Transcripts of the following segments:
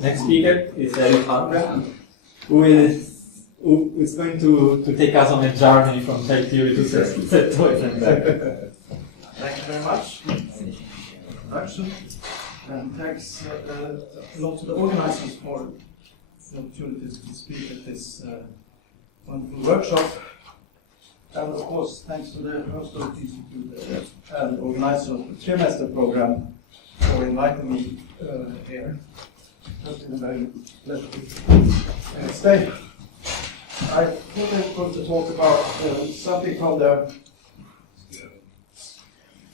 Next speaker is Erik Palmgren, who is going to take us on a journey from type theory to Setoid and back. Thank you very much for the introduction, and thanks a lot to the organizers for the opportunity to speak at this wonderful workshop. And of course, thanks to the Hausdorff Institute and the organizer of the Trimester Program for inviting me here. It's been a very pleasure to stay. I thought I was going to talk about something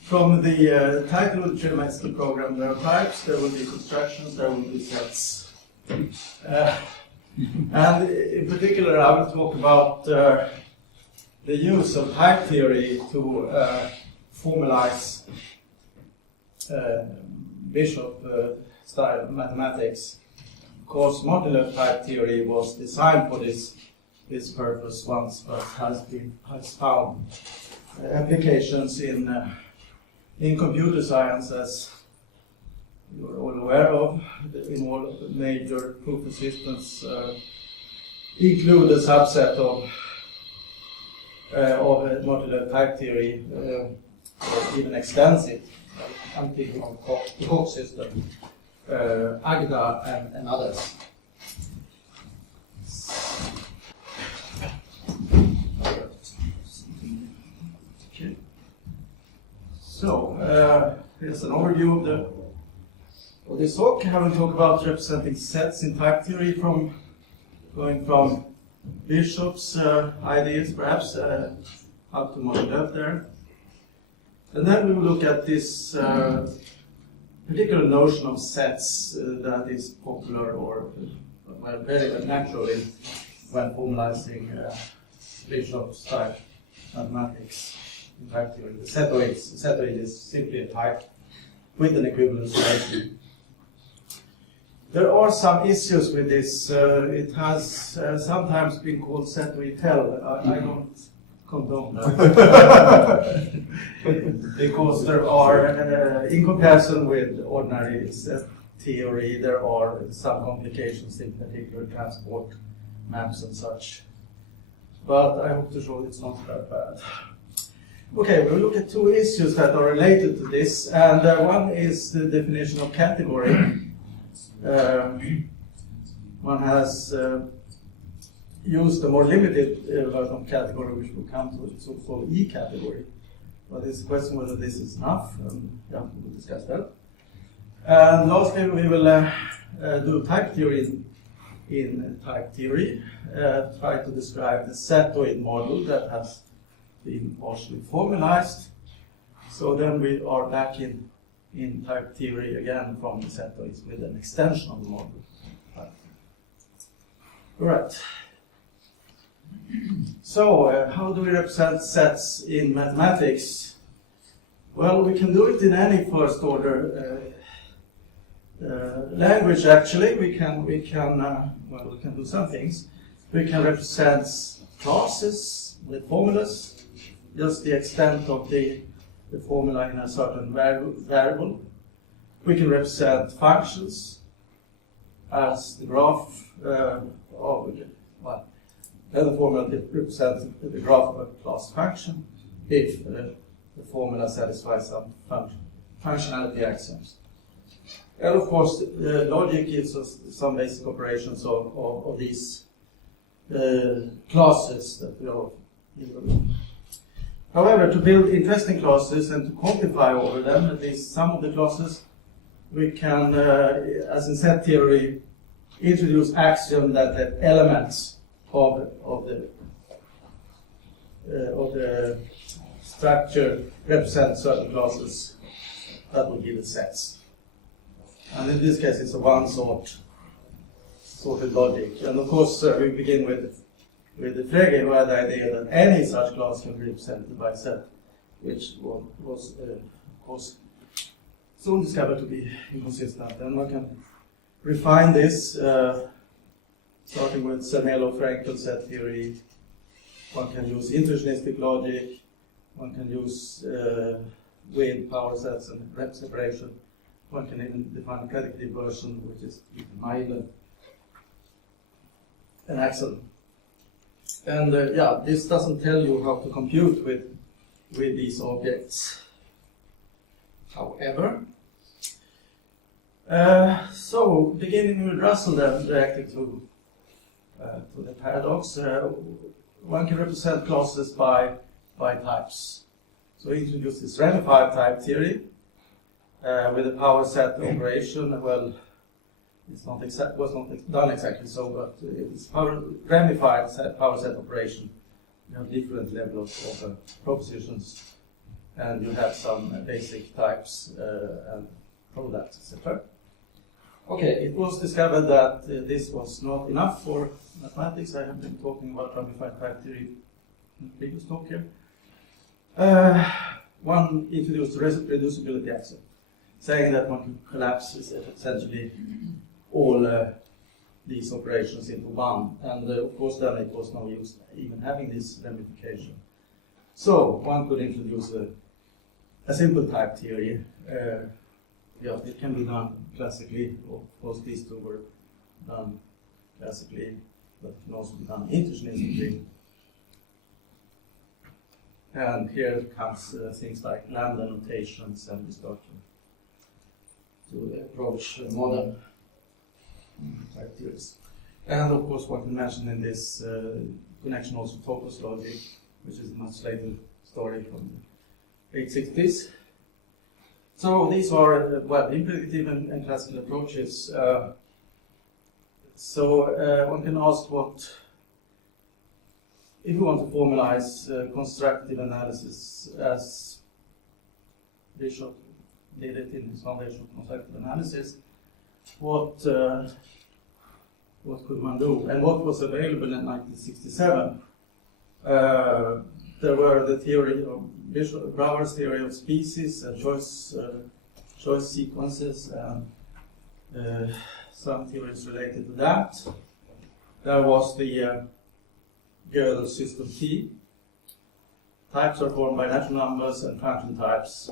from the Untitled Chapter Program. There are types, there will be constructions, there will be sets. And in particular, I will talk about the use of type theory to formalize Bishop style mathematics. Of course, Martin-Löf type theory was designed for this purpose once, but has found applications in computer science, as you're all aware of. In all major proof systems include a subset of Martin-Löf type theory, or even extends it. I'm thinking of the Koch system, Azda and others. Okay. So here's an overview of this talk. I will talk about representing sets in type theory, going from Bishop's ideas, perhaps, up to Martin-Löf there. And then we will look at this particular notion of sets that is popular or very natural when formalizing Bishop's type mathematics in type theory. The setoid is simply a type with an equivalence relation. There are some issues with this. It has sometimes been called setoid. I don't condone that. Because there are, in comparison with ordinary set theory, there are some complications, in particular transport maps and such. But I hope to show it's not that bad. Okay, we'll look at two issues that are related to this, and one is the definition of category. One has used a more limited version of category, which will come to the so-called E category. But it's a question whether this is enough, and yeah, we'll discuss that. And lastly, we will do type theory in type theory, try to describe the Setoid model that has been partially formalized. So then we are back in type theory again from the Setoids with an extension of the model. All right. So, how do we represent sets in mathematics? Well, we can do it in any first order language. Actually, we can do some things. We can represent classes with formulas, just the extent of the formula in a certain variable. We can represent functions as the graph then the formula represents the graph of a class function if the formula satisfies some functionality axioms. And of course, logic gives us some basic operations of these classes that we are in. However, to build interesting classes and to quantify over them, at least some of the classes, we can, as in set theory, introduce axiom that the elements of the structure represent certain classes that will give it sets. And in this case, it's a one-sorted logic. And of course, we begin with the Frege, who had the idea that any such class can be represented by a set, which was of course, soon discovered to be inconsistent. And one can refine this, starting with Zermelo-Fraenkel set theory. One can use intuitionistic logic. One can use with power sets and rep separation. one can even define a predicative version, which is madel and Aczel. And yeah, this doesn't tell you how to compute with these objects. However, so beginning with Russell, then directing to the paradox, one can represent classes by types. So he introduced this ramified type theory with a power set operation. Well, it's not was not done exactly so, but it's ramified power set operation. You have different levels of propositions, and you have some basic types and products, etc. Okay, it was discovered that this was not enough for mathematics. I have been talking about ramified type theory in the previous talk here. One introduced reducibility axiom, saying that one can collapse essentially all these operations into one. And of course, then it was no use even having this ramification. So one could introduce a simple type theory. Yeah, it can be done classically. Of course, these two were done classically, but it can also be done intuitionistically. And here comes things like lambda notations, and we start to approach modern type theories. And of course, one can mention in this connection also topos logic, which is a much later story from the 860s. So these are, well, implicative and classical approaches. So one can ask what, if we want to formalize constructive analysis as Bishop did it in his foundation of constructive analysis, what could one do? And what was available in 1967? There were the theory of Brouwer's theory of species and choice sequences, and some theories related to that. There was the Gödel system T. Types are formed by natural numbers and function types.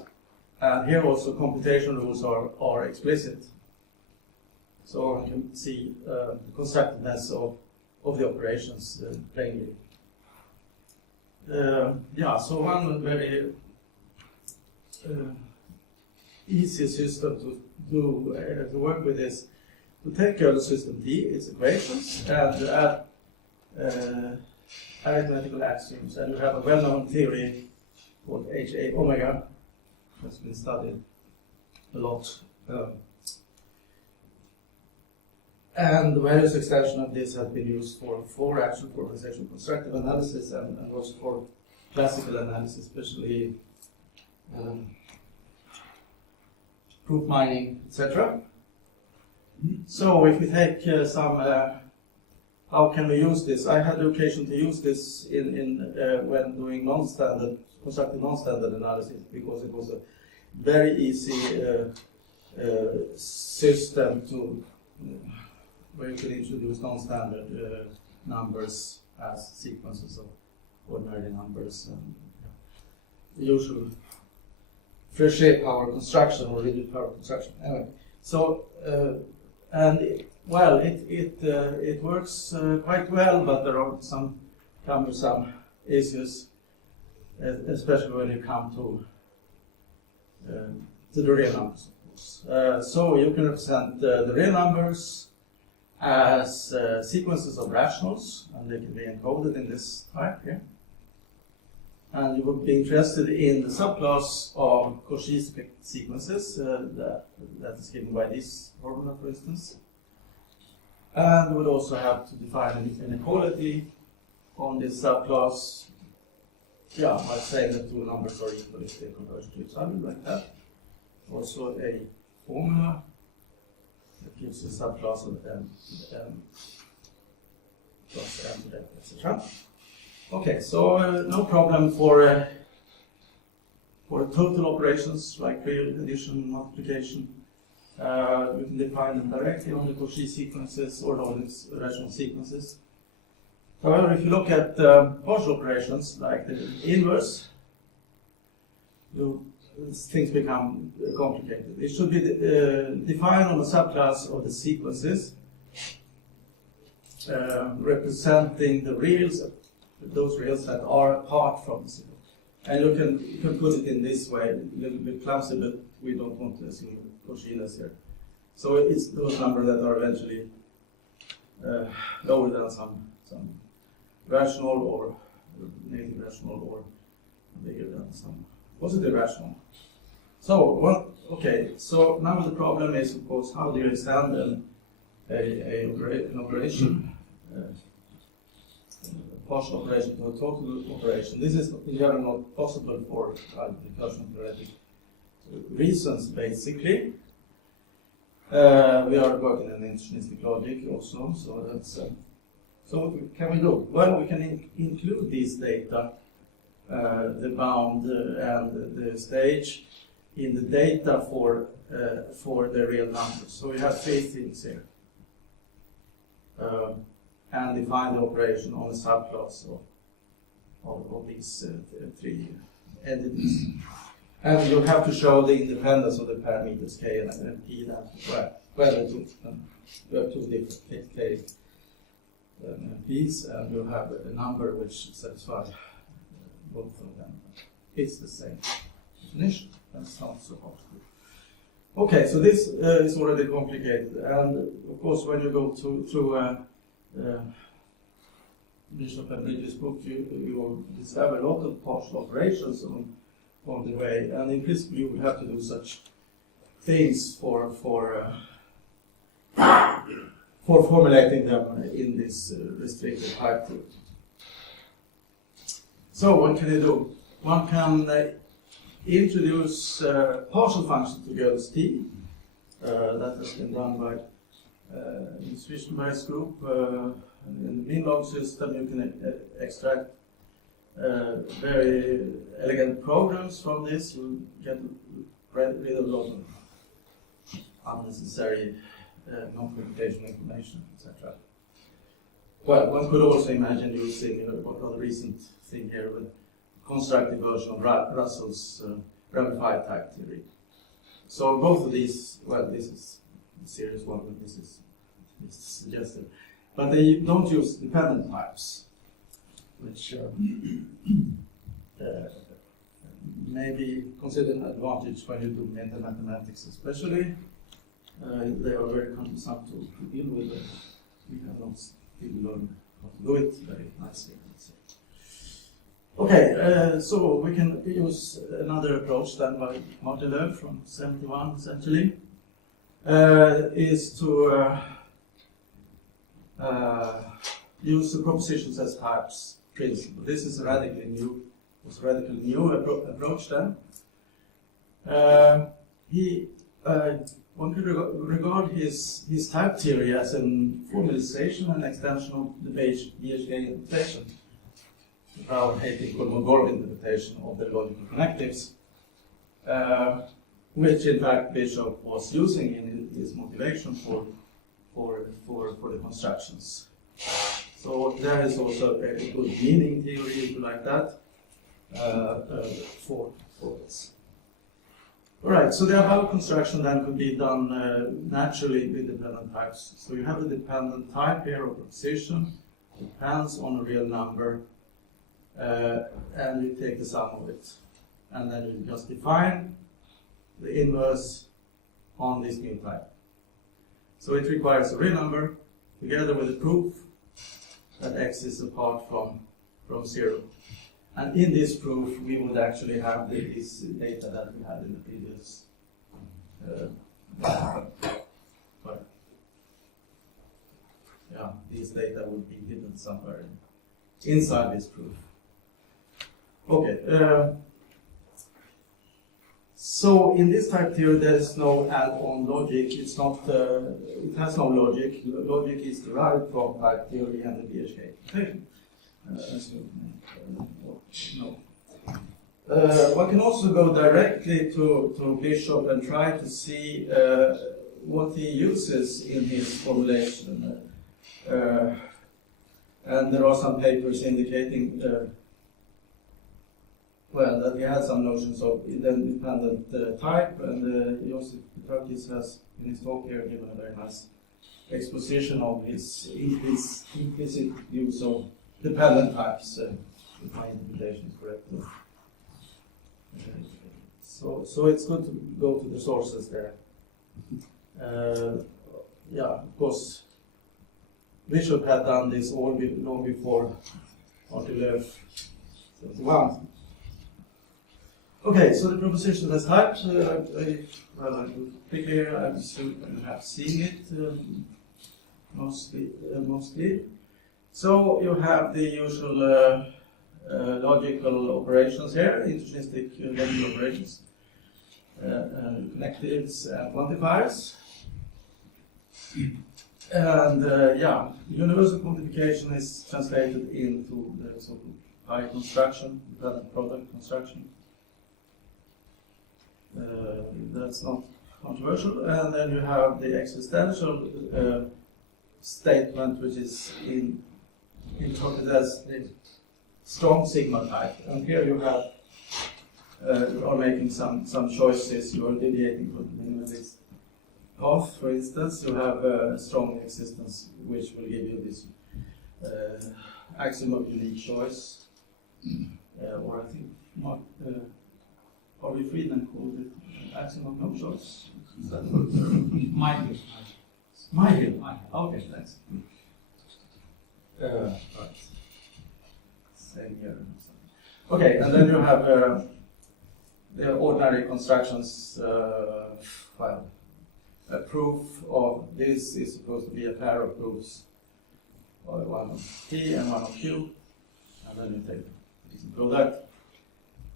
And here also computation rules are explicit. So one can see the constructiveness of the operations plainly. Yeah, so one very easy system to work with is to take Gödel system T, its equations, and add arithmetical axioms. And you have a well-known theory called HA omega, that's been studied a lot. And the various extensions of this have been used for actual formalization, constructive analysis, and also for classical analysis, especially proof mining, etc. So if we take some, how can we use this? I had the occasion to use this when doing non-standard, constructive non-standard analysis, because it was a very easy system to where you could introduce non-standard numbers as sequences of ordinary numbers, and the usual Fréchet power construction or rigid power construction. Anyway, so it works quite well, but there are some cumbersome issues, especially when you come to the real numbers, of course. So you can represent the real numbers as sequences of rationals, and they can be encoded in this type here. And you would be interested in the subclass of Cauchy sequences that is given by this formula, for instance. And we would also have to define an inequality on this subclass. Yeah, I'd say that two numbers are equal if they converge to each other, like that. Also a formula that gives a subclass of m plus m, etc. Okay, so no problem for total operations like real addition, multiplication. We can define them directly on the Cauchy sequences or on its rational sequences. However, if you look at partial operations like the inverse, you things become complicated. It should be defined on a subclass of the sequences representing the reals, those reals that are apart from the sequence. And you can put it in this way, a little bit clumsy, but we don't want to assume Cauchy's here. So it's those numbers that are eventually lower than some rational or negative rational, or bigger than some positive rational. So, so now the problem is, of course, how do you extend an operation, partial operation to a total operation? This is in general not possible for recursion theoretic reasons, basically. We are working in intuitionistic logic also, so that's. So what can we do? Well, we can include these data, the bound and the stage, in the data for the real numbers. So we have three things here, and define the operation on a subclass of these three entities. And you have to show the independence of the parameters k and p that where the two, you have two different k p's, and you have a number which satisfies both of them. It's the same definition. That's not so hard to do. Okay, so this is already complicated, and of course when you go to Bishop and Bridges' book, you will discover a lot of partial operations on the way, and in principle you will have to do such things for formulating them in this restricted type group. So what can you do? One can introduce partial functions to Gödel's T. That has been done by Zwischenberg's group. In the min-log system you can extract very elegant programs from this. You get rid of a lot of unnecessary non-computational information, etc. Well, one could also imagine using a rather recent thing here with constructive version of Russell's ramified type theory. So both of these, well, this is a serious one, but this is suggested. But they don't use dependent types, which may be considered an advantage when you do meta-mathematics especially. They are very cumbersome to deal with. We have not still learned how to do it very nicely, let's say. Okay, so we can use another approach done by Martin-Löf from 71 essentially, is to use the propositions as types principle. This is a radically new approach then. One could regard his type theory as a formalization and extension of the BHK interpretation, the our hated Kolmogorov interpretation of the logical connectives, which in fact Bishop was using in his motivation for the constructions. So there is also a good meaning theory, if you like that, for this. Alright, so the above construction then could be done naturally with dependent types. So you have a dependent type here of proposition, depends on a real number, and you take the sum of it. And then you just define the inverse on this new type. So it requires a real number together with a proof that x is apart from 0. And in this proof, we would actually have this data that we had in the previous. These data would be hidden somewhere inside this proof. Okay. So in this type theory, there is no add-on logic. It's not. It has no logic. Logic is derived from type theory and the BHK. No. One can also go directly to Bishop and try to see what he uses in his formulation. And there are some papers indicating well, that he had some notions of independent type, and Joseph Petrarchis has, in his talk here, given a very nice exposition of his implicit use of dependent types, if my interpretation is correct. So it's good to go to the sources there. Yeah, of course, Bishop had done this long before Martin-Löf. Wow. Okay, so the proposition as types, well, quickly here, I assume you have seen it mostly. So you have the usual logical operations here, internistic logical operations, connectives and quantifiers. And yeah, universal quantification is translated into the so-called pi construction, dependent product construction. That's not controversial. And then you have the existential statement, which is interpreted as the strong sigma type. And here you have you are making some choices. You are deviating from the minimalist path. For instance, you have a strong existence, which will give you this axiom of unique choice, or I think Harvey Friedman called it axiom of no choice. Is that Michael. Okay, thanks. Right. Same here. Okay, and then you have the ordinary constructions. Well, a proof of this is supposed to be a pair of proofs, one of P and one of Q, and then you take this product.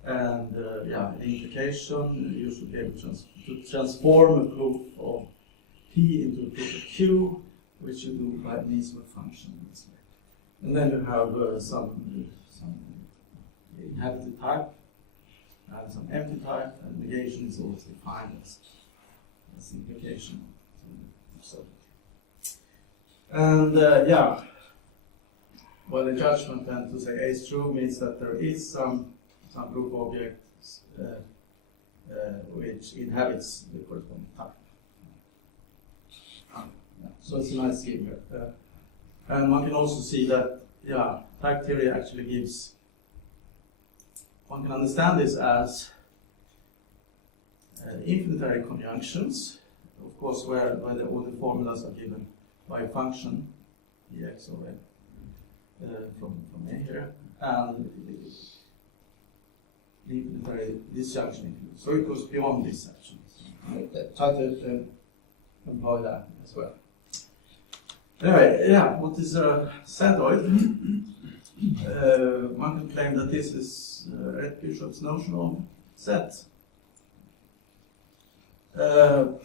And yeah, the implication, you should be able to transform a proof of P into a proof of Q, which you do by means of a function. And then you have some inhabited type and some empty type, and negation is always defined as implication. So, and yeah, well, the judgment then to say A is true means that there is some proof object which inhabits the corresponding type. Yeah. So it's a nice scheme here. And one can also see that, yeah, type theory actually gives, one can understand this as infinitary conjunctions, of course, where all the formulas are given by a function, ex or from A here, and the infinitary disjunction includes. So it goes beyond this section. Try to employ that as well. Anyway, yeah, what is a setoid? One can claim that this is Errett Bishop's notion of set.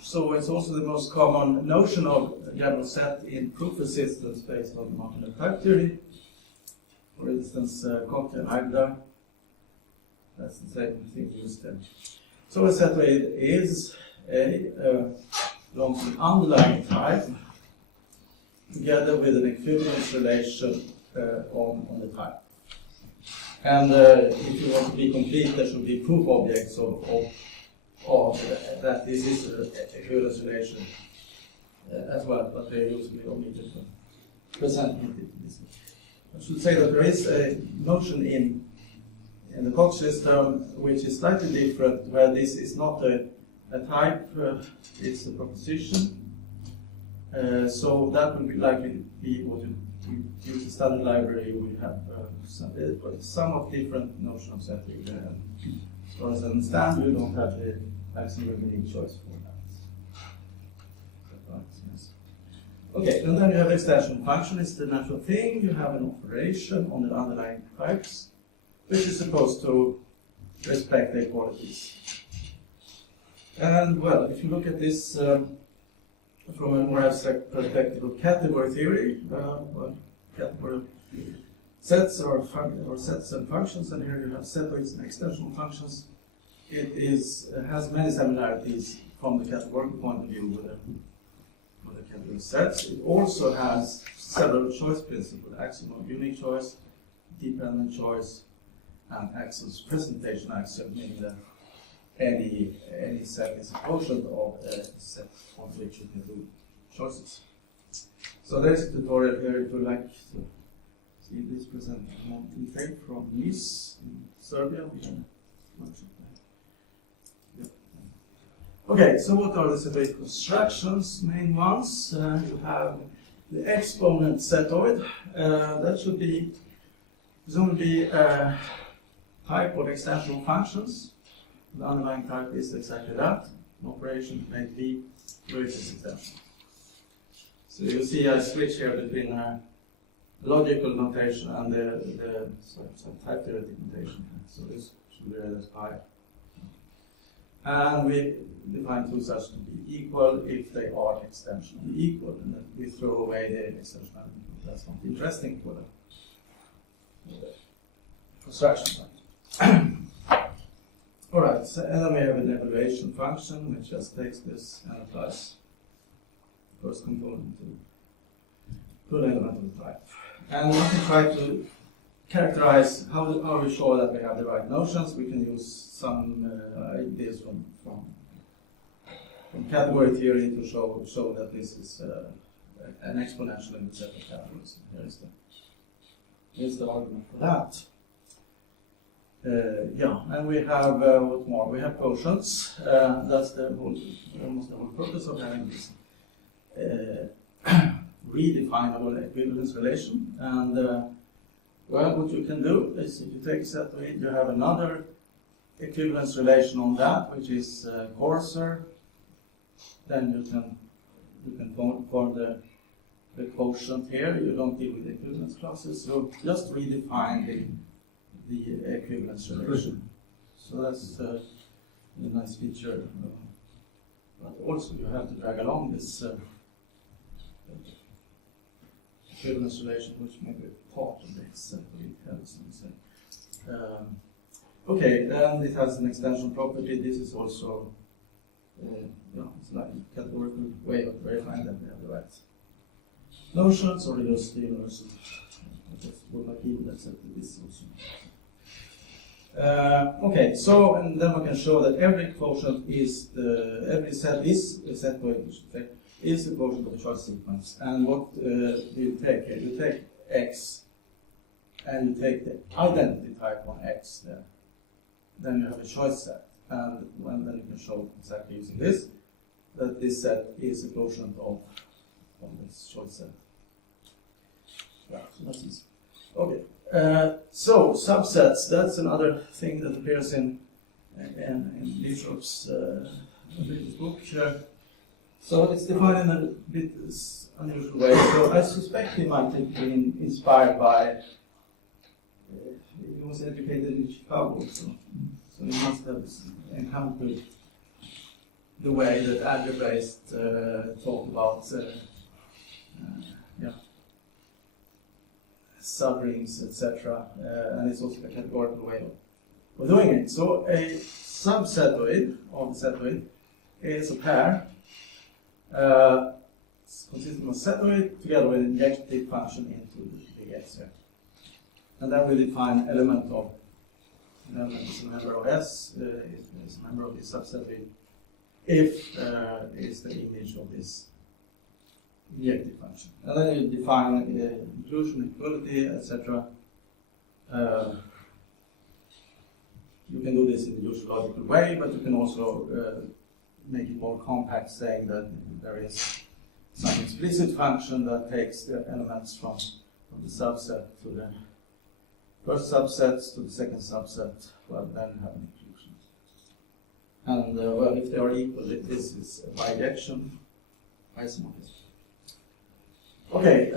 So it's also the most common notion of a general set in proof assistance based on Martin-Löf type theory. For instance, cont and Azda. That's the same thing used there. So a setoid is belongs to an underlying type together with an equivalence relation on the type. And if you want to be complete, there should be proof objects of that this is an equivalence relation as well, but they're usually omitted from presenting it this way. I should say that there is a notion in the Koch system which is slightly different, where this is not a type, it's a proposition. So that will likely be what you use the standard library. We have somewhat different notion of setting. As far as I understand, you don't have the maximum unique choice for that. Right, yes. Okay, and then you have extension function. It's the natural thing. You have an operation on the underlying types, which is supposed to respect their qualities. And well, if you look at this from a more abstract perspective of category theory, well, category sets or sets and functions, and here you have setoids and extensional functions. It has many similarities from the categorical point of view with the category sets. It also has several choice principles: axiom of unique choice, dependent choice, and Aczel's presentation Aczel, meaning that any set is a quotient of a set on which you can do choices. So there's a tutorial here if you like to see this presented more detail from Nice in Serbia. We can workshop that. Okay, so what are the Setoid constructions? Main ones. You have the exponent setoid. That should be presumably a type of extension functions. The underlying type is exactly that. An operation may be with this extension. So you see I switch here between logical notation and the type-theoretic notation. So this should be read as pi. And we define two such to be equal if they are extensionally equal, and then we throw away the extension element. That's not interesting for the construction part. Alright, so, and then we have an evaluation function which just takes this and applies the first component to an element of the type. And we can try to characterize how we show that we have the right notions. We can use some ideas from category theory to show that this is an exponential in the set of categories. Here's the argument for that. And we have what more? We have quotients. That's almost the whole purpose of having this redefinable equivalence relation. And well, what you can do is if you take Setoid, you have another equivalence relation on that, which is coarser. Then you can form the quotient here. You don't deal with equivalence classes, so just redefine the equivalence relation. So that's a nice feature. But also you have to drag along this equivalence relation, which may be part of the Excel. Okay, then it has an extension property. This is also it's like a categorical way of verifying that we have the right notions, or just the universal. Would not even accept this also. Okay, so and then we can show that every quotient is every set is a set point, is the quotient of the choice sequence. And what do you take here? You take x, and you take the identity type on x there. Then you have a choice set, and then you can show exactly using this that this set is a quotient of this choice set. Yeah, so that's easy. Okay. So subsets, that's another thing that appears in Bishop's book. So it's defined in a bit unusual way. So I suspect he might have been inspired by, he was educated in Chicago, so he must have encountered the way that algebraists talk about subrings, etc. And it's also a categorical way of doing it. So a subsetoid of the setoid is a pair consisting of setoid together with an injective function into the big X here. And then we define element is a member of S, is a member of the subsetoid if is the image of this injective function. And then you define inclusion, equality, etc. You can do this in the usual logical way, but you can also make it more compact, saying that there is some explicit function that takes the elements from the subset to the first subset to the second subset, well, then you have an inclusion. And well, if they are equal, this is a bijection, isomorphism. Okay,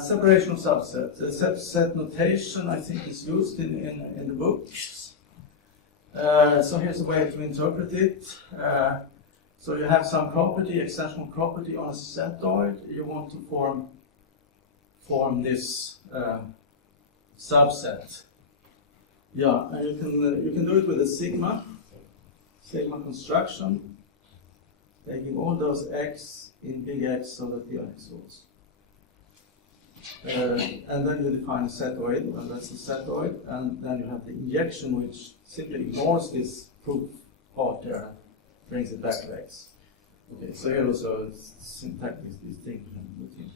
separation of subset. The subset notation, I think, is used in the book. So here's a way to interpret it. So you have some property, extensional property on a setoid. You want to form this subset. Yeah, and you can do it with a sigma construction, taking all those x in big X so that the X holds. And then you define a setoid, well, that's a setoid, and then you have the injection, which simply ignores this proof part there and brings it back to X. Okay, so here also syntactic distinction between.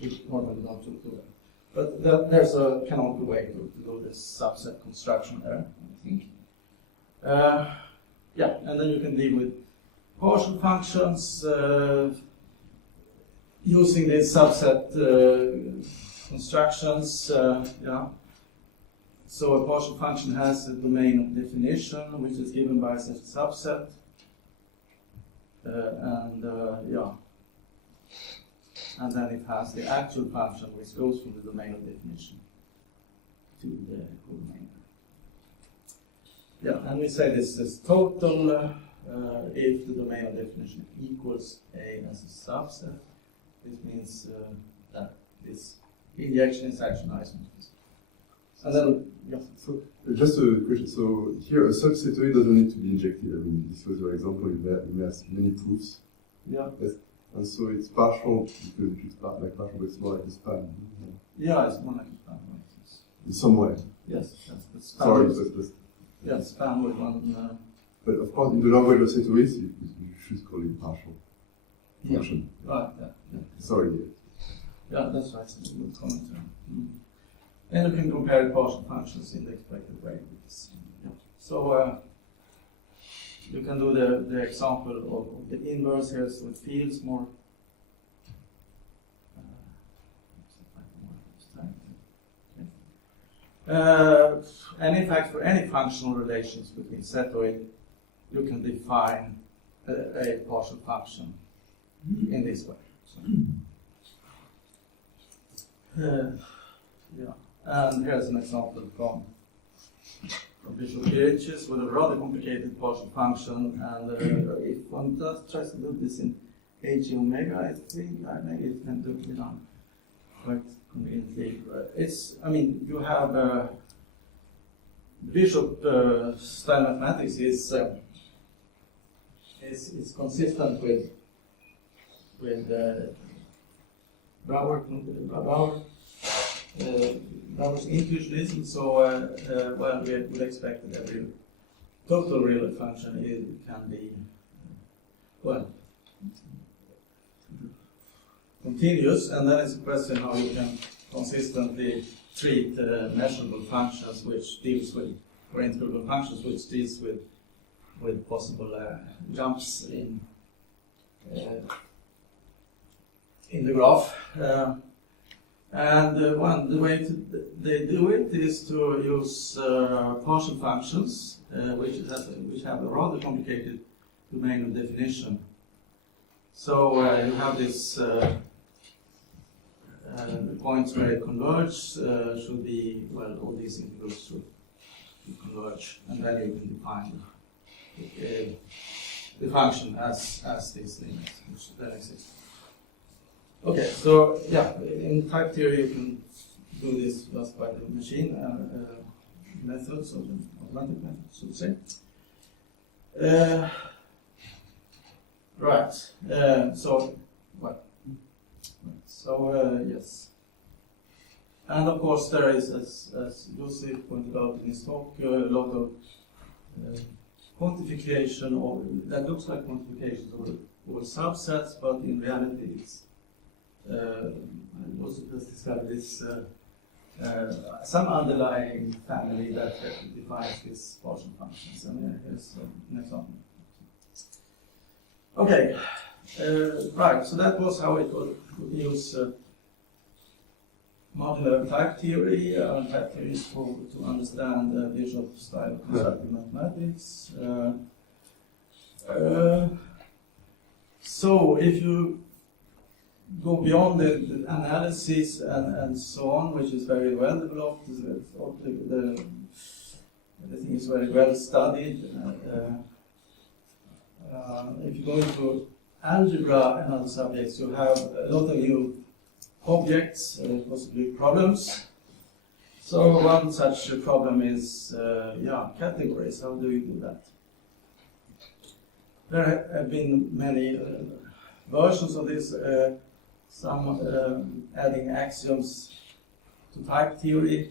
We normally don't do that. But there's a canonical way to do this subset construction there, I think. Yeah, and then you can deal with partial functions using these subset constructions. Yeah. So a partial function has a domain of definition, which is given by such a subset. Yeah. And then it has the actual function, which goes from the domain of definition to the domain. Yeah, and we say this is total if the domain of definition equals A as a subset. This means that this injection is actually isomorphism. And then, yeah. So, just a question. So here, a subsetoid doesn't need to be injected. I mean, this was your example. You may have many proofs. Yeah. Yes. And so it's partial because if it's like partial, but it's more like a span. Yeah, it's more like a span. In some way. Yes. Yes. Span. Sorry, yeah, span with one. But of course, in the language of setoids, you should call it partial function. Yeah. Right. Yeah. Sorry. Yeah, that's right. It's a good comment. And you can compare partial functions in the expected way with this. Yeah. So you can do the example of the inverse here, so it feels more. And in fact, for any functional relations between setoid, you can define a partial function in this way. So, yeah. And here's an example from Bishop PHs with a rather complicated partial function. And if one tries to do this in H omega, I think maybe it can be done quite conveniently. You have Bishop style mathematics is consistent with Bauer's intuitionism, so well, we would expect that every total real function can be continuous, and then it's a question how you can consistently treat measurable functions which deals with, or integrable functions which deals with possible jumps in the graph. And the way they do it is to use partial functions, which have a rather complicated domain of definition. So you have this the points where it converges should be, well, all these integrals should converge, and then you can define the function as these limits, which then exist. Okay, so yeah, in type theory you can do this just by the machine methods, or the automatic method, so to say. Right. Yes. And of course there is, as Josef pointed out in his talk, a lot of quantification, or that looks like quantifications over subsets, but in reality it's Josef has described this some underlying family that defines these partial functions. And here's an example. Okay, right, so that was how it would use Martin-Löf type theory. Type theory is to understand Bishop style constructive mathematics. So if you go beyond the analysis and so on, which is very well developed, everything is very well studied. If you go into algebra and other subjects, you have a lot of new objects, possibly problems. So one such problem is categories. How do you do that? There have been many versions of this. some adding axioms to type theory.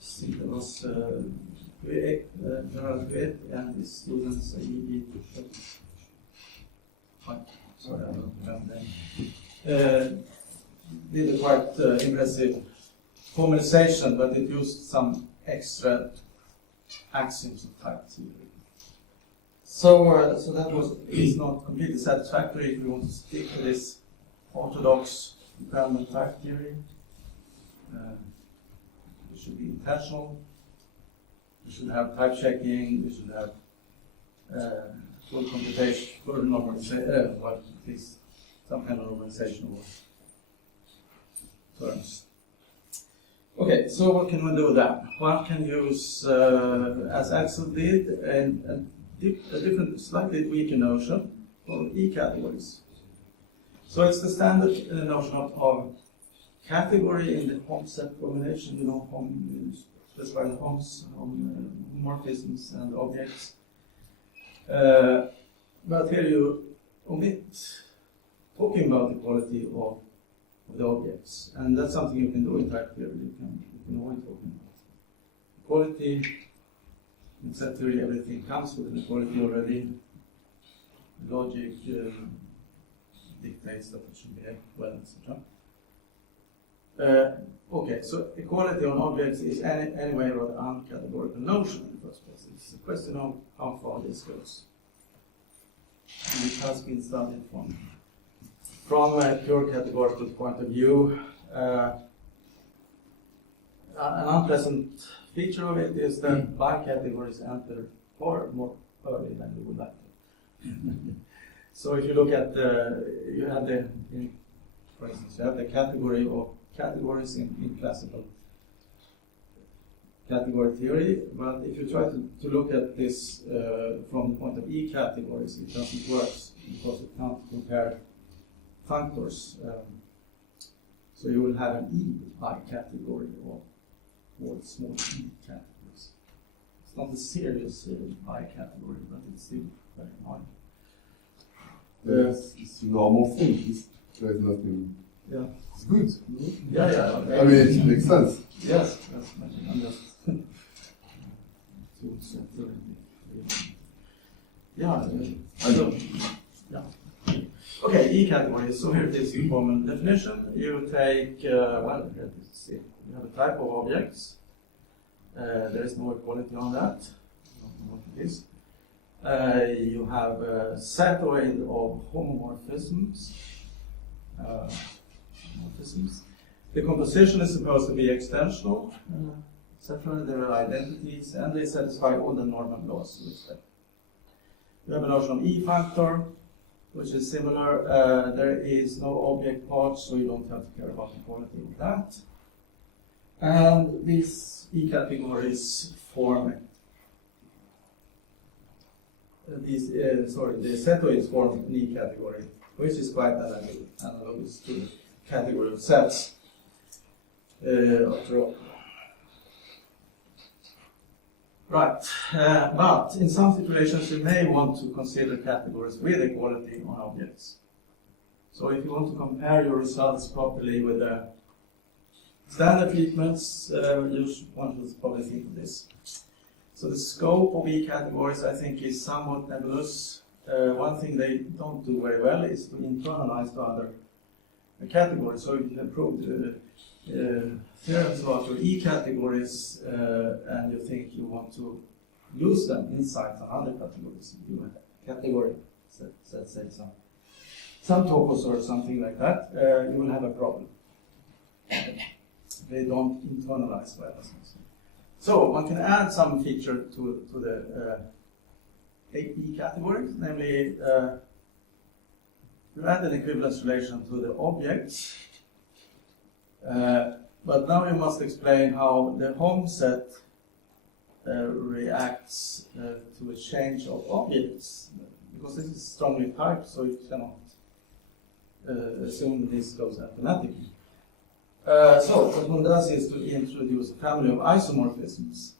See, there was Gerald Gödel and his students, Erik Bishop. Sorry, I don't remember them. Did a quite impressive formalization, but it used some extra axioms of type theory. So that is not completely satisfactory if we want to stick to this orthodox dependent type theory. It should be intentional. We should have type checking. We should have full computation, full normalization, well, at least some kind of normalization of terms. Okay, so what can we do then? One can use, as Aczel did, a different, slightly weaker notion called E-categories. So it's the standard notion of category in the Hom set formulation, you know, specify the Homs, homomorphisms and objects. But here you omit talking about the quality of the objects, and that's something you can do in type theory. You can avoid talking about quality. In set theory, everything comes with equality already. Logic dictates that it should behave well, etc. Okay, so equality on objects is anyway a rather uncategorical notion in the first place. It's a question of how far this goes. And it has been studied from a pure categorical point of view. An unpleasant feature of it is that bi-categories enter far more early than we would like to. So if you look at for instance, you have the category of categories in classical category theory, but if you try to look at this from the point of E-categories, it doesn't work because it can't compare functors. So you will have an E bi-category or small E categories. It's not a serious bi-category, but it's still very hard. It's a normal thing. There's nothing. Yeah. It's good. Yeah. I mean, it makes sense. Yes. I'm just yeah. Okay, E categories. So here it is in formal definition. You take let's see. You have a type of objects. There is no equality on that. I don't know what it is. You have a setoid of homomorphisms. The composition is supposed to be extensional, etc. There are identities, and they satisfy all the normal laws with respect. You have a notion of E factor, which is similar. There is no object part, so you don't have to care about the quality of that. And these E categories form the setoids form an E category, which is quite analogous to the category of sets after all. Right, but in some situations you may want to consider categories with equality on objects. So if you want to compare your results properly with the standard treatments, one should probably think of this. So the scope of E categories, I think, is somewhat nebulous. One thing they don't do very well is to internalize to other categories. So you can prove theorems about your E categories, and you think you want to use them inside some other categories. You have a category, let's say some topos or something like that, you will have a problem. They don't internalize well. So one can add some feature to the E categories, namely you add an equivalence relation to the objects, but now you must explain how the Hom set reacts to a change of objects, because this is strongly typed, so you cannot assume this goes automatically. So what one does is to introduce a family of isomorphisms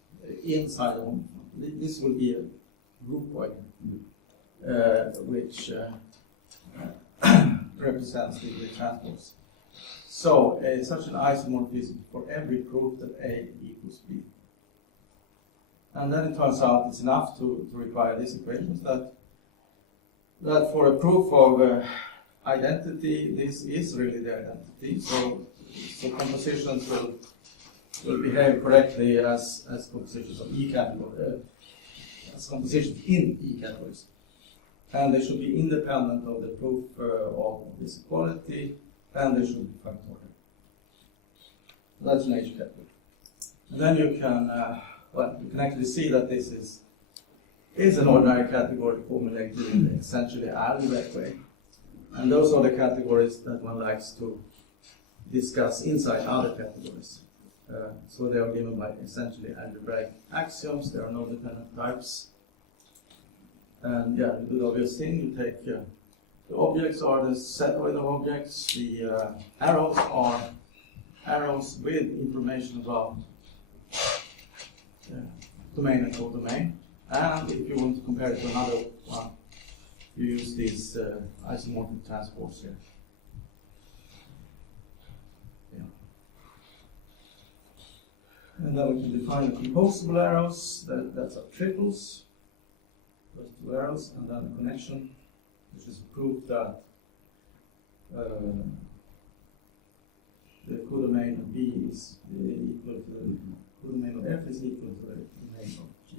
inside of Hom. This will be a groupoid, which represents the transports. So such an isomorphism for every proof that A equals B. And then it turns out it's enough to require these equations that for a proof of identity, this is really the identity. So compositions will behave correctly as compositions of E category, as compositions in E categories. And they should be independent of the proof of this equality, and they should be factorial. That's an H category. And then you can, you can actually see that this is an ordinary category formulated in essentially algebraic way. And those are the categories that one likes to discuss inside other categories. So they are given by essentially algebraic axioms. There are no dependent types. And yeah, you do the obvious thing. You take the objects are the setoid of objects. The arrows are arrows with information about domain and codomain. And if you want to compare it to another one, you use these isomorphic transports here. Yeah. And then we can define the composable arrows. That's our triples. Those two arrows, and then a connection, which is proof that the codomain of B is equal to the codomain of F is equal to the domain of G.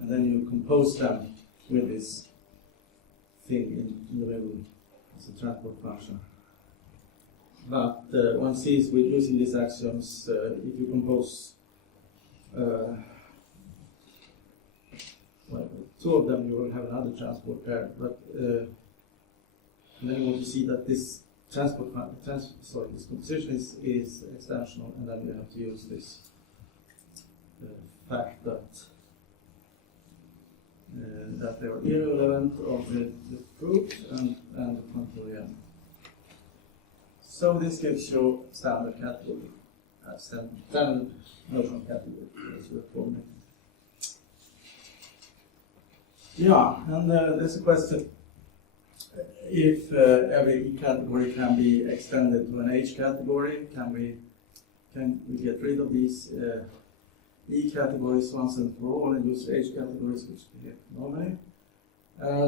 And then you compose them with this thing in the middle as a transport function. But one sees with using these axioms, if you compose two of them, you will have another transport pair. But then you want to see that this this composition is extensional, and then you have to use this fact that they are irrelevant of the proof and the quantum. So this gives you standard category, standard notional category as we're forming. Yeah, and there's a question if every E category can be extended to an H category. Can we get rid of these E categories once and for all and use H categories, which we get normally?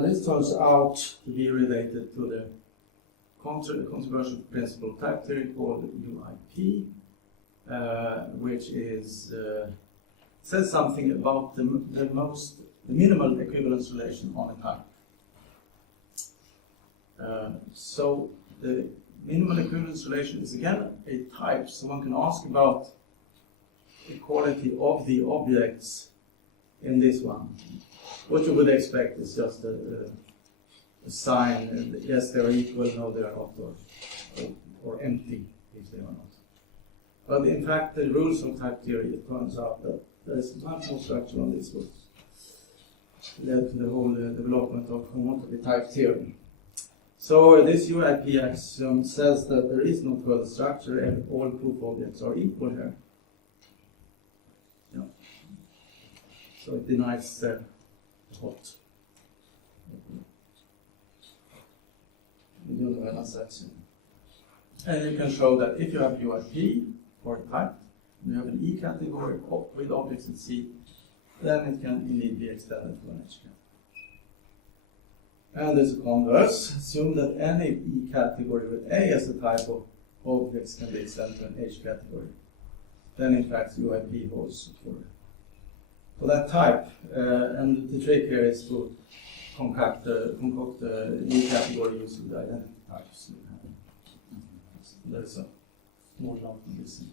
This turns out to be related to the controversial principle of type theory called UIP, which is says something about the minimal equivalence relation on a type. So the minimal equivalence relation is again a type, so one can ask about equality of the objects in this one. What you would expect is just a sign, and yes, they are equal, no, they are not, or empty if they are not. But in fact, the rules of type theory, it turns out that there is much more structure on this, which led to the whole development of homotopy type theory. So this UIP axiom says that there is no further structure and all proof objects are equal here. Yeah. So it denies what? The universe axiom. And you can show that if you have UIP for a type, and you have an E category with objects in C, then it can indeed be extended to an H category. And there's a converse. Assume that any E category with A as a type of objects can be extended to an H category. Then in fact UIP holds for that type. And the trick here is to concoct the E category using the identity types. There's a more jump on this in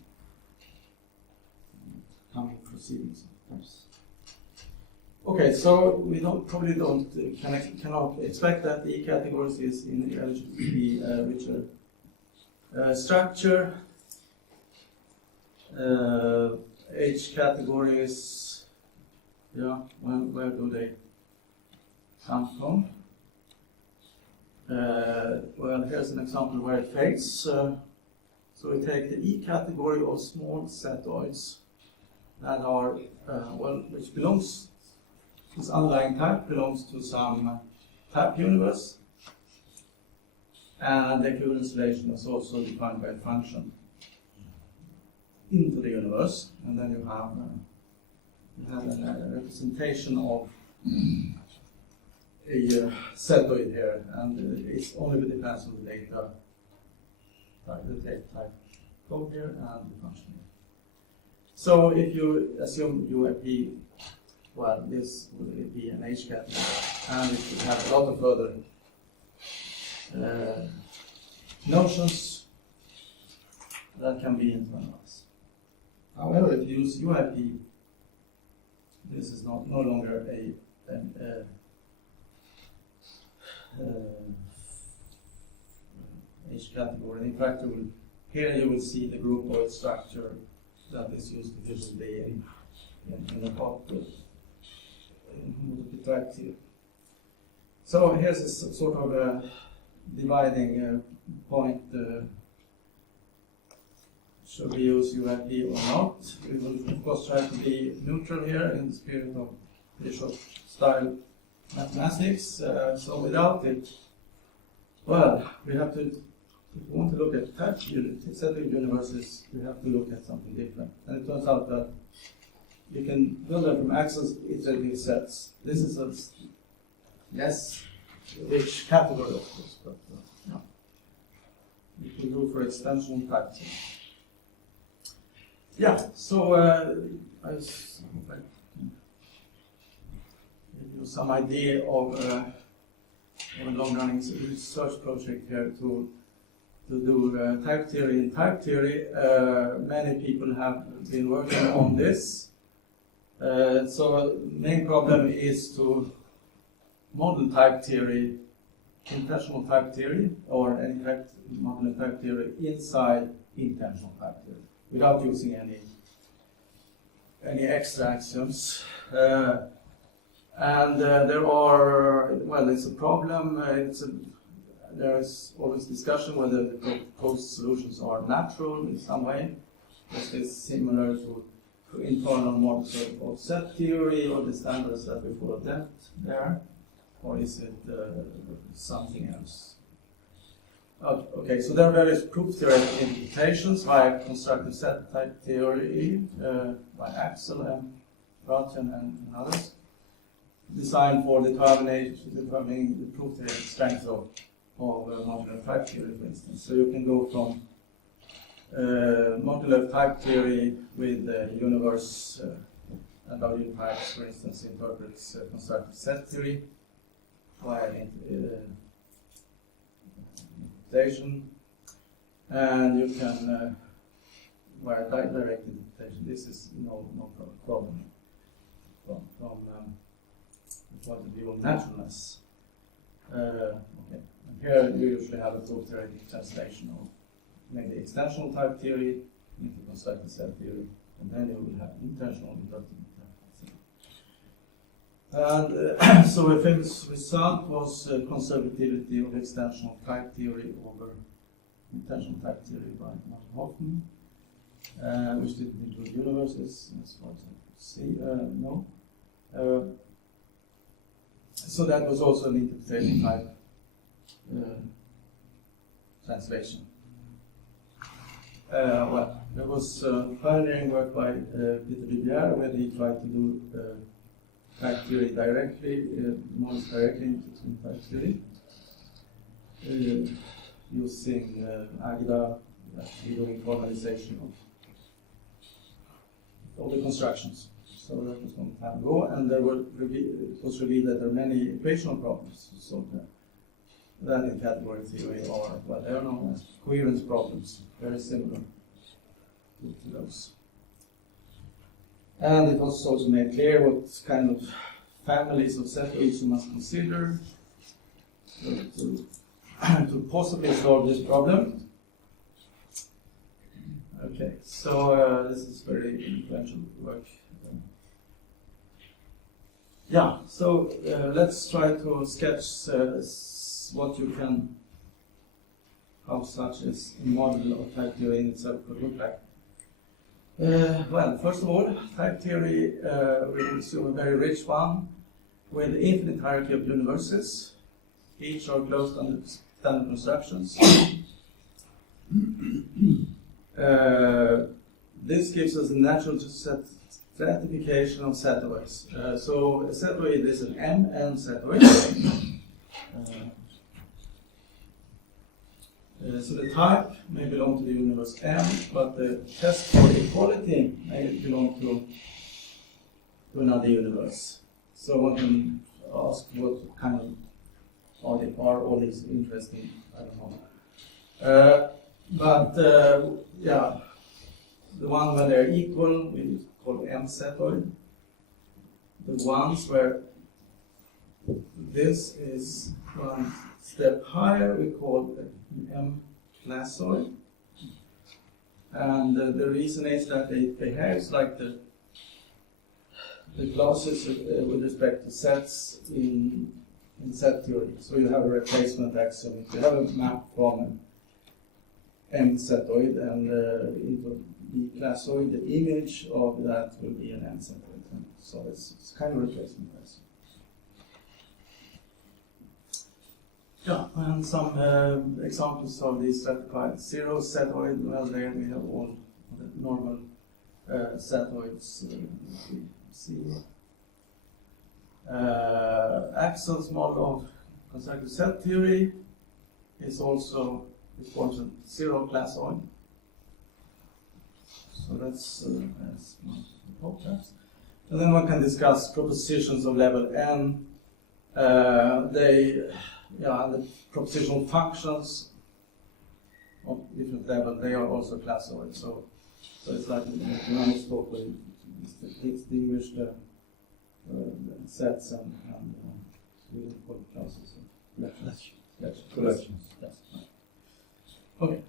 coming proceedings. Okay, so we cannot expect that the E categories is ineligible to be richer structure. H categories, yeah, where do they come from? Well, here's an example where it fails. So we take the E category of small setoids that are, which belongs, this underlying type belongs to some type universe. And the equivalence relation is also defined by a function into the universe, and then you have a representation of a setoid here, and it's only depends on the data type code here and the function here. So if you assume UIP, well, this will be an H category, and it will have a lot of further notions that can be internalized. However, if you use UIP, this is no longer an H category. In fact, here you will see the groupoid structure that is used efficiently in the multiple tract here. So here's a sort of a dividing point. Should we use UIP or not? We will of course try to be neutral here in the spirit of Bishop style mathematics. So without it, well, we have to, if we want to look at type setting universes, we have to look at something different. And it turns out that you can build them from Aczel's iterative sets. This is a less rich category, of course, but no. You can go for extension types. Yeah, so I hope I can give you some idea of a long-running research project here to do type theory in type theory. Many people have been working on this. So the main problem is to model type theory, intentional type theory, or any type model type theory inside intentional type theory, without using any extra axioms. And there are, well, it's a problem. There is always discussion whether the proposed solutions are natural in some way. Is this similar to internal models of set theory or the standards that we follow that there? Or is it something else? Okay, so there are various proof theoretic interpretations by constructive set type theory by Aczel and Martin and others, designed for determining the proof theoretic strength of Martin-Löf type theory, for instance. So you can go from Martin-Löf type theory with the universe and W types, for instance, interprets constructive set theory via interpretation, and you can via direct interpretation. This is no problem from the point of view of naturalness. Okay. And here you usually have a proof theoretic translation of maybe extensional type theory into constructive set theory, and then you will have intentional interpretation. And so a famous result was conservativity of extensional type theory over intentional type theory by Martin-Löf, which didn't include universes, as far as I could see. No. So that was also an interpretation type translation. Well, there was pioneering work by Peter Dubier, where he tried to do type theory directly, models directly into type theory, using Azda, doing formalization of the constructions. So that was a long time ago, and it was revealed that there are many equational problems solved there. That in category theory are what they are known as coherence problems, very similar to those. And it was also made clear what kind of families of setoids you must consider to possibly solve this problem. Okay, so this is very influential work. Yeah, so let's try to sketch what you can, how such as a model of type theory in itself could look like. Well, first of all, type theory we assume a very rich one with infinite hierarchy of universes. Each are closed under standard constructions. This gives us a natural stratification of setoids. So a setoid is an MN setoid. So the type may belong to the universe M, but the test for equality may belong to another universe. So one can ask what kind of are all these interesting, I don't know. Yeah, the one where they're equal we call M setoid. The ones where this is one step higher we call M classoid. And the reason is that it behaves like the classes with respect to sets in set theory. So you have a replacement axiom. If you have a map from M setoid and into the classoid, the image of that will be an M setoid. So it's kind of a replacement axiom. Yeah, and some examples of these stratified. Zero setoid, well, there we have all the normal setoids. We see. Aczel's model of constructive set theory is also, it forms a zero classoid. So that's one podcast. And then one can discuss propositions of level n. The propositional functions of different levels, they are also classoid. So it's like nice talk where you distinguish the sets and we don't call it classes. Collections. Yes. Okay.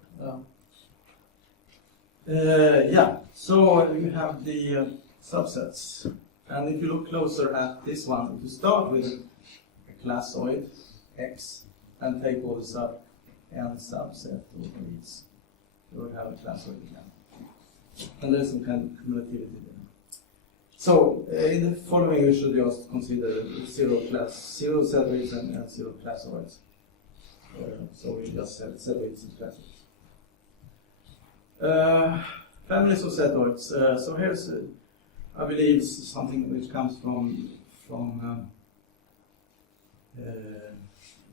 So you have the subsets. And if you look closer at this one, if you start with a classoid X and take all the n subset over these, you will have a classoid again. And there's some kind of cumulativity there. So in the following we should just consider zero setoids and zero classoids. So we just said setoids and classoids. Families of setoids. So here's, I believe, something which comes from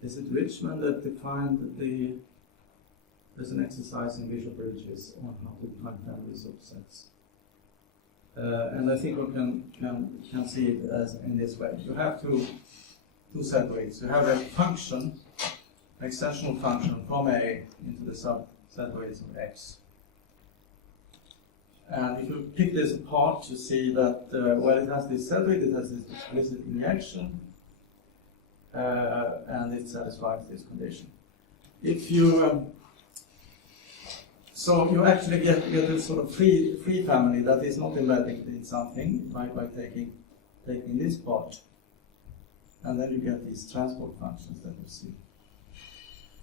is it Richmond that defined there's an exercise in Bishop Bridges on how to define families of sets. And I think one can see it as in this way. You have two setoids. You have a function, an extensional function from A into the sub-setoids of X. And if you pick this apart, you see that, it has this setoid, it has this explicit injection, and it satisfies this condition. If you, so you actually get a sort of free family that is not embedded in something by taking this part, and then you get these transport functions that you see.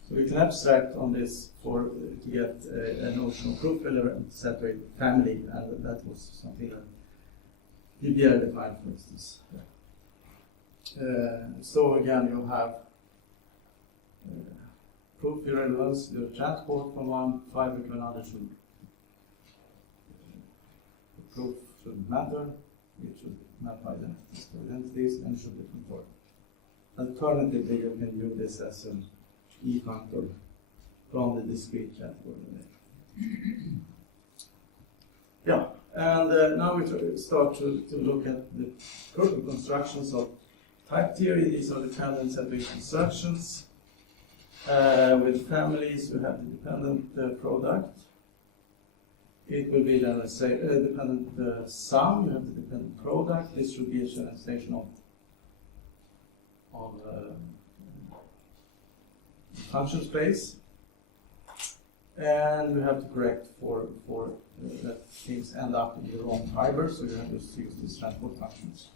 So we can abstract on this to get a notion of proof-relevant setoid family, and that was something that DBR defined, for instance. So again, you have proof irrelevance, the transport from one fiber to another should the proof should matter, it should map identities and should be conform. Alternatively, you can view this as an E-functor from the discrete category. Yeah, and now we start to look at the proof of constructions of type theory. These are dependent set-based constructions. With families, we have the dependent product. It will be then, let's say, dependent sum. You have the dependent product. This should be a generalization of function space. And we have to correct for that things end up in the wrong fiber, so you have to use these transport functions.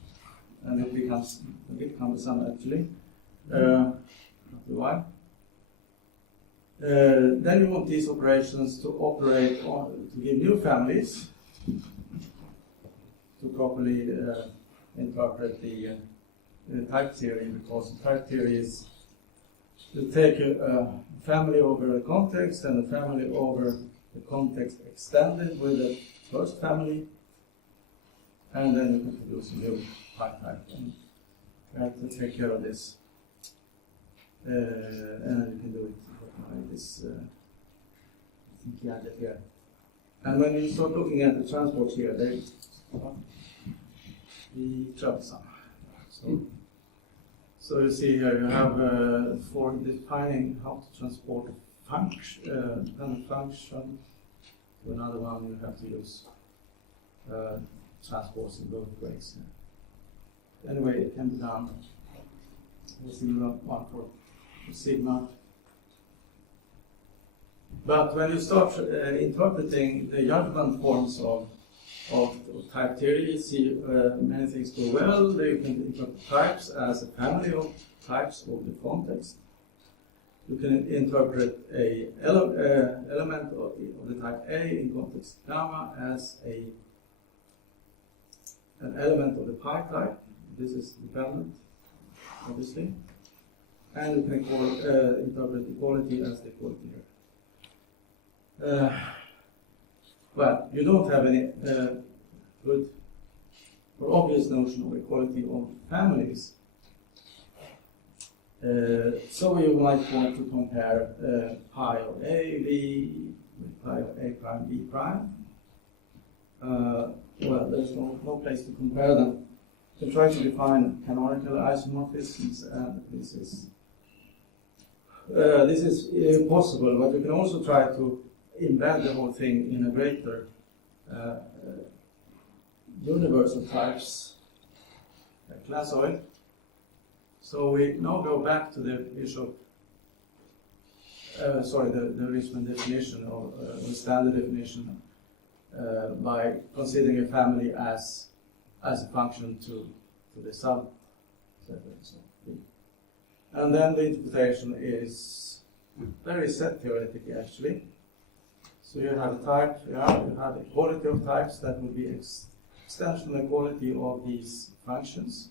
And it becomes a bit cumbersome actually. Why? Then you want these operations to operate on, to give new families to properly interpret the type theory, because type theory is You take a family over a context and a family over the context extended with the first family, and then you can produce a new type. And you have to take care of this. And you can do it by this gadget here. And when you start looking at the transports here, they be troublesome. So you see here you have for defining how to transport a function to another one, you have to use transports in both ways. Anyway, it can be done. A similar one for sigma. But when you start interpreting the judgment forms of type theory, you see many things go well. You can interpret types as a family of types of the context. You can interpret a element of the type A in context gamma as an element of the pi type. This is dependent, obviously. And you can interpret equality as the equality here. Well, you don't have any good or obvious notion of equality of families. So you might want to compare pi of A, B with pi of A prime, B prime. Well, there's no place to compare them. You can try to define canonical isomorphisms, and this is impossible, but you can also try to embed the whole thing in a greater universe of types, like classoid. So we now go back to the Bishop, the Richmond definition of the standard definition by considering a family as a function to the sub. And then the interpretation is very set theoretic, actually. So you have a type, you have equality of types that would be extensional equality of these functions.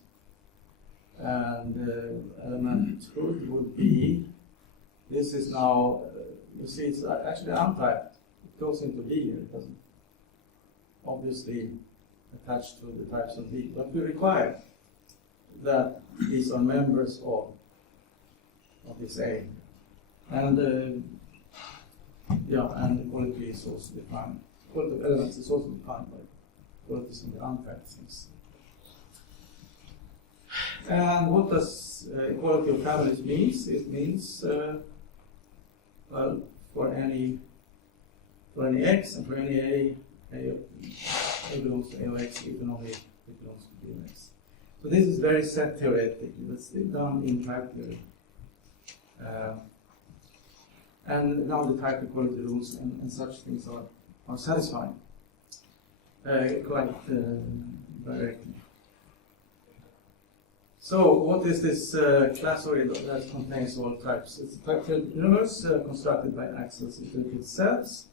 And element 2 would be, this is now, you see it's actually untyped. It goes into B here, it doesn't obviously attach to the types of B. But we require that these are members of this A. And and equality is also defined. Equality of elements is also defined by equalities in the untyped things. And what does equality of families means? It means, well, for any x and for any a belongs to A of x, even only it belongs to B of x. So this is very set theoretic. It's still done in type theory. And now the type equality rules and such things are satisfied quite directly. So what is this classoid that contains all types? It's a type-theoretic universe constructed by Aczel's iterative sets.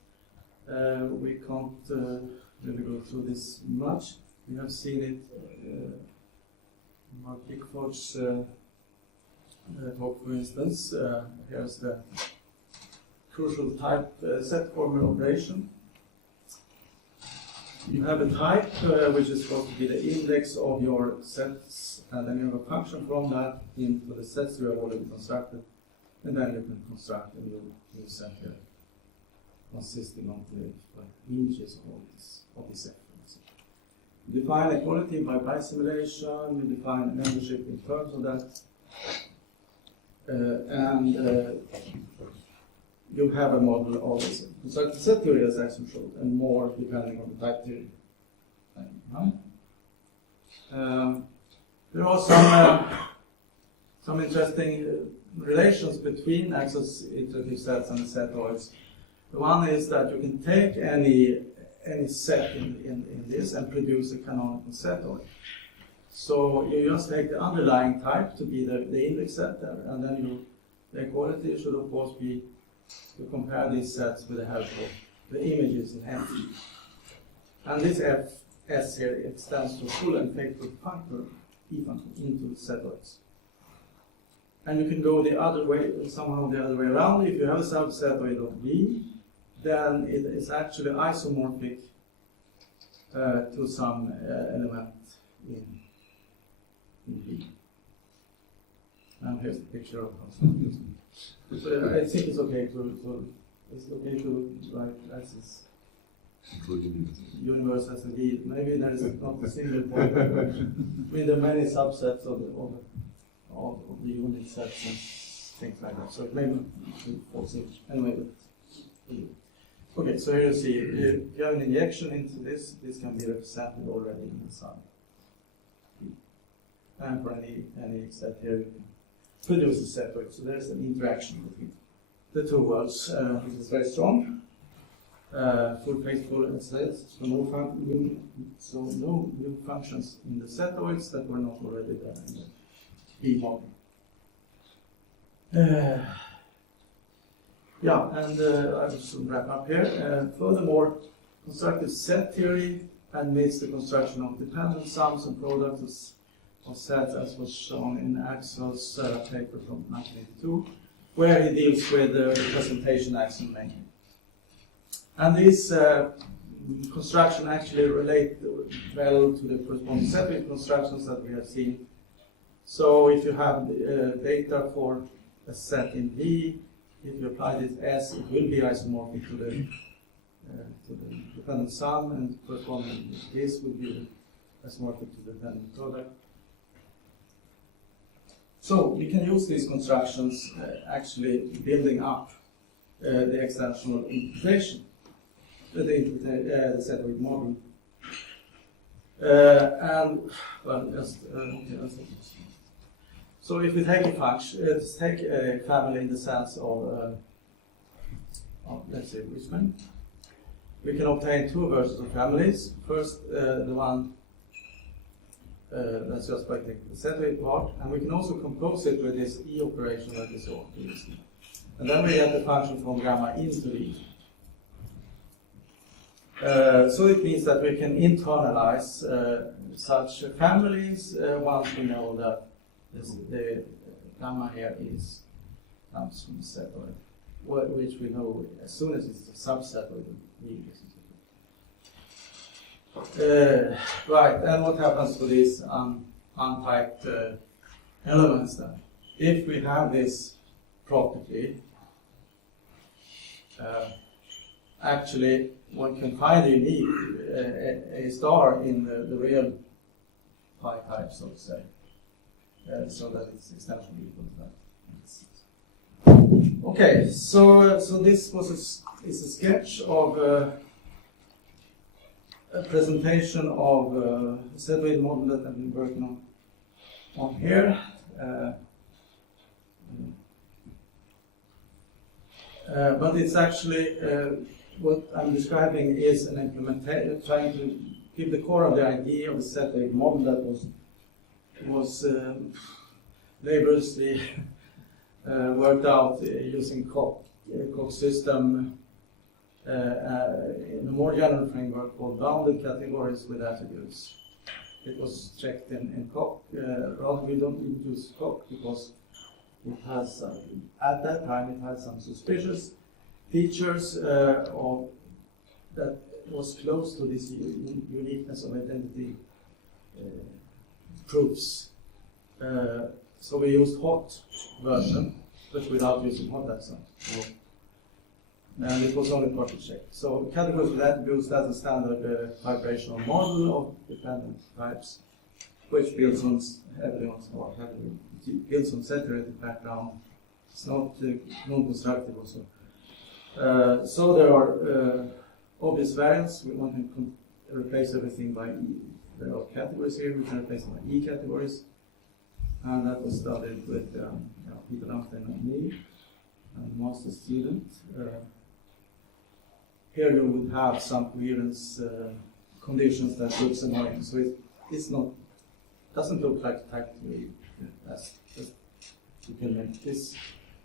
We can't really go through this much. We have seen it in Mark Pickford's talk, for instance. Here's the crucial type set formula operation. You have a type which is supposed to be the index of your sets, and then you have a function from that into the sets you have already constructed, and then you can construct a new set here consisting of the images of this set. You define equality by bisimulation, you define membership in terms of that, and you have a model of this. So the set theory as Aczel showed, and more depending on the type theory. There are some interesting relations between Aczel's iterative sets and the setoids. The one is that you can take any set in this and produce a canonical setoid. So you just take the underlying type to be the index set there, and then the equality should of course be to compare these sets with the help of the images in F. And this Fs here extends to full and faithful factor E function into setoids. And you can go the other way, somehow the other way around. If you have a subsetoid of V, then it is actually isomorphic to some element in V. And here's the picture of Hausdorff. So I think it's okay to write as this universe as a V. Maybe there is not a single point. I mean, there are many subsets of the unit sets and things like that. So maybe anyway. Okay, so here you see, if you have an injection into this can be represented already in the sum. And for any set here, you can produce a setoid. So there's an interaction between the two worlds, which is very strong. Full faithful says, so no new functions in the setoids that were not already there in the V model. Yeah, and I will soon wrap up here. Furthermore, constructive set theory admits the construction of dependent sums and products of sets, as was shown in Aczel's paper from 1982, where he deals with the representation axiom mainly. And these constructions actually relate well to the corresponding set constructions that we have seen. So if you have data for a set in V, if you apply this S, it will be isomorphic to the dependent sum, and corresponding this will be isomorphic to the dependent product. So we can use these constructions actually building up the extensional interpretation, the Setoid model. And, well, just, so if we take a function, let's take a family in the sense of let's say, Richmond, we can obtain two versions of families. First, the one that's just by taking the Setoid part, and we can also compose it with this E operation that we saw previously. And then we get the function from gamma into the E. So it means that we can internalize such families once we know that the gamma here comes from the Setoid, which we know as soon as it's a subset of the V. Right, and what happens to these untyped elements then? If we have this property, actually one can find a unique a star in the real pi type, so to say, so that it's extensionally equal to that. Okay, so this was is a sketch of a presentation of a Setoid model that I've been working on here. But it's actually what I'm describing is an implementation, trying to give the core of the idea of a Setoid model that was laboriously worked out using Koch system in a more general framework called bounded categories with attributes. It was checked in Koch. Rather, we don't even use Koch because it has, at that time, it had some suspicious features of that was close to this uniqueness of identity proofs. So we used hot version, but without using hot accent. And it was only partly checked. So categories with attributes, that's a standard vibrational model of dependent types, which builds on builds on saturated background. It's not non-constructive also. So there are obvious variants. We want to replace everything by E. There are categories here. We can replace them by E categories. And that was studied with Peter Lamstein and me, and master student. Here you would have some coherence conditions that looks annoying. So it's not, doesn't look like type theory. That's just, you can make this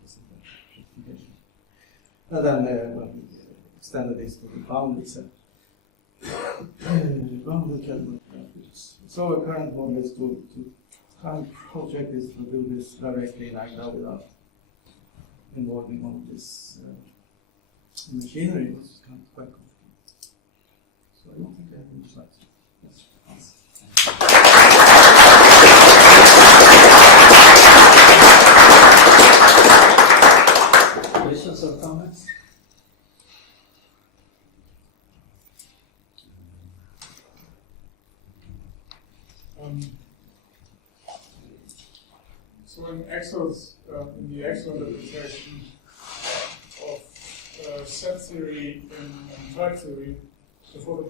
simplification. And then we extended this to the bounded set. Bounded category attributes. So our current model is to kind of project is to do this directly like that without involving all this machinery. It was kind of quite complicated. So I don't think I have any slides. Yes. Questions or comments? So in Aczel's, in the Aczel interpretation of set theory and type theory, so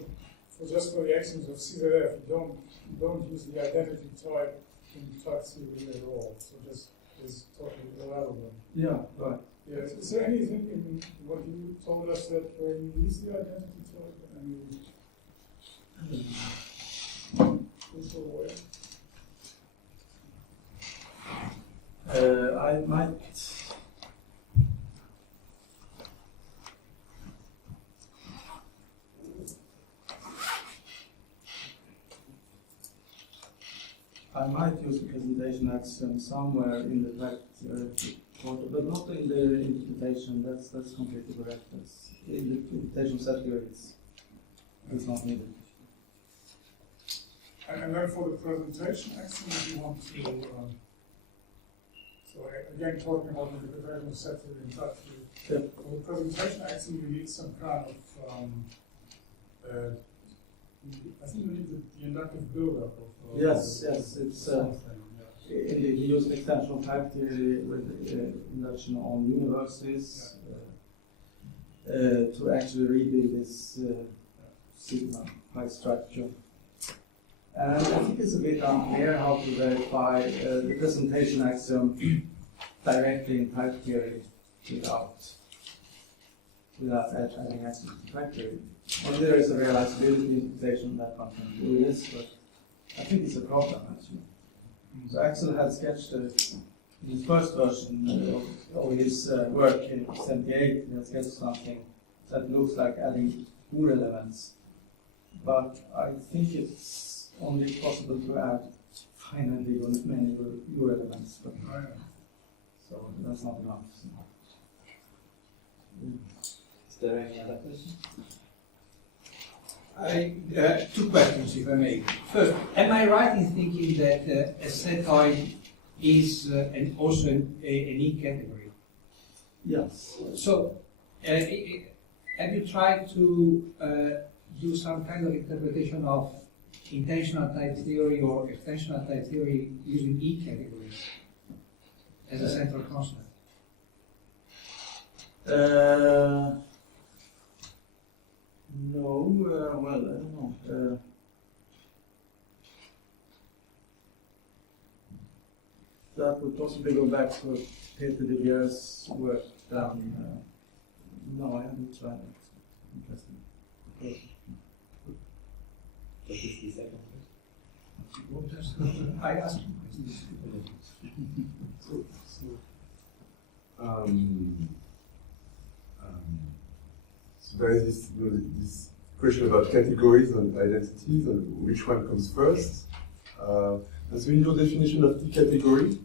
just for the axioms of CZF, you don't use the identity type in type theory at all. So just is totally irrelevant. Yeah, right. Yes. Is there anything in what you told us that where you use the identity type and you crucial way? I might. I might use the presentation axiom somewhere in the fact part, but not in the interpretation. That's completely correct. That's in the interpretation set here. It's not needed. And then for the presentation axiom, if you want to, so again talking about the interpretation of set theory and type theory. Yep. For the presentation axiom, you need some kind of, I think you need the inductive build-up of. Yes, it's indeed he used extension of type theory with induction on universes to actually rebuild this sigma pi structure. And I think it's a bit unclear how to verify the presentation axiom directly in type theory without adding axiom to type theory. Only there is a realizability interpretation that one can do this, but I think it's a problem actually. So Aczel had sketched in his first version of his work in 78, he had sketched something that looks like adding Ur elements. But I think it's only possible to add finally many Ur elements. But, so that's not enough. So. Is there any other question? Two questions, if I may. First, am I right in thinking that a setoid is also an E category? Yes. So, have you tried to do some kind of interpretation of intensional type theory or extensional type theory using E categories as a central constant? No, well, I don't know. That would possibly go back to Peter de Beer's work done. No, I haven't tried it. Interesting. What is the second question? I asked you. So there is this, this question about categories and identities and which one comes first. And so in your definition of the category,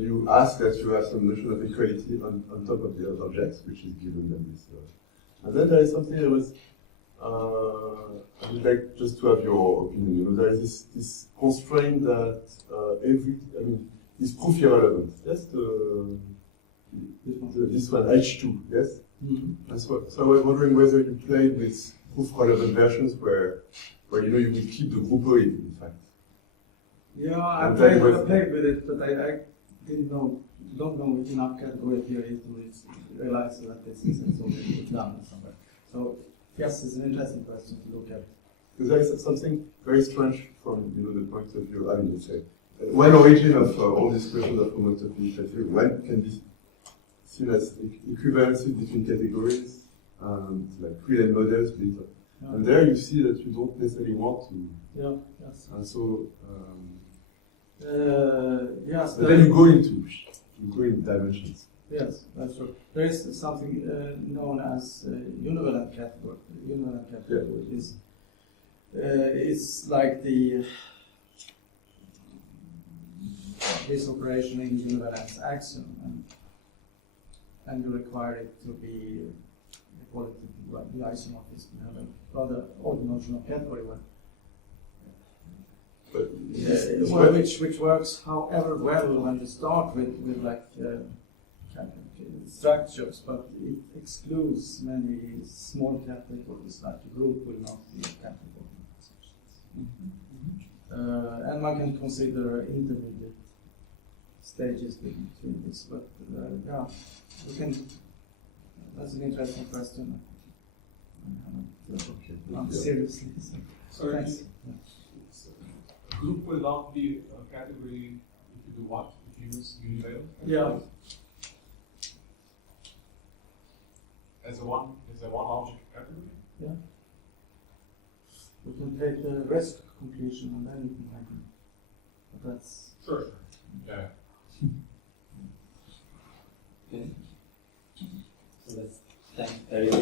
you ask that you have some notion of equality on top of the other objects, which is given them this. And then there is something that was, I would like just to have your opinion. You know, there is this constraint that is proof irrelevant. Yes, this one, H2, yes? Mm-hmm. And so I was wondering whether you played with proof relevant versions where you know you would keep the groupoid, in fact. Yeah, I played with it, but I don't know enough category theory to realize that this is already done somewhere. So yes, it's an interesting question to look at. Because there is something very strange from the point of view. I mean, let's say one origin of all these questions of homotopy theory. One can be seen as equivalency between categories, like real and models. Yeah. And there you see that you don't necessarily want to. Yeah. Yes. And so. Yes. But then you go in dimensions. Yes, that's true. There is something known as univalent category. Univalent category, which yeah. is it's like the this operation in univalence axiom, and you require it to be equality to the isomorphism. You have a rather odd notion of category one. Which works however well when you start with like structures, but it excludes many small categories, like a group will not be a category. And one can consider intermediate stages between this, but yeah, we can. That's an interesting question. Seriously. So thanks. Group will not be a category if you do what? If you use univalent? Yeah. As a one object category? Yeah. We can take the risk conclusion and then you can have it. But that's Sure. Yeah. Okay. So let's thank Erik.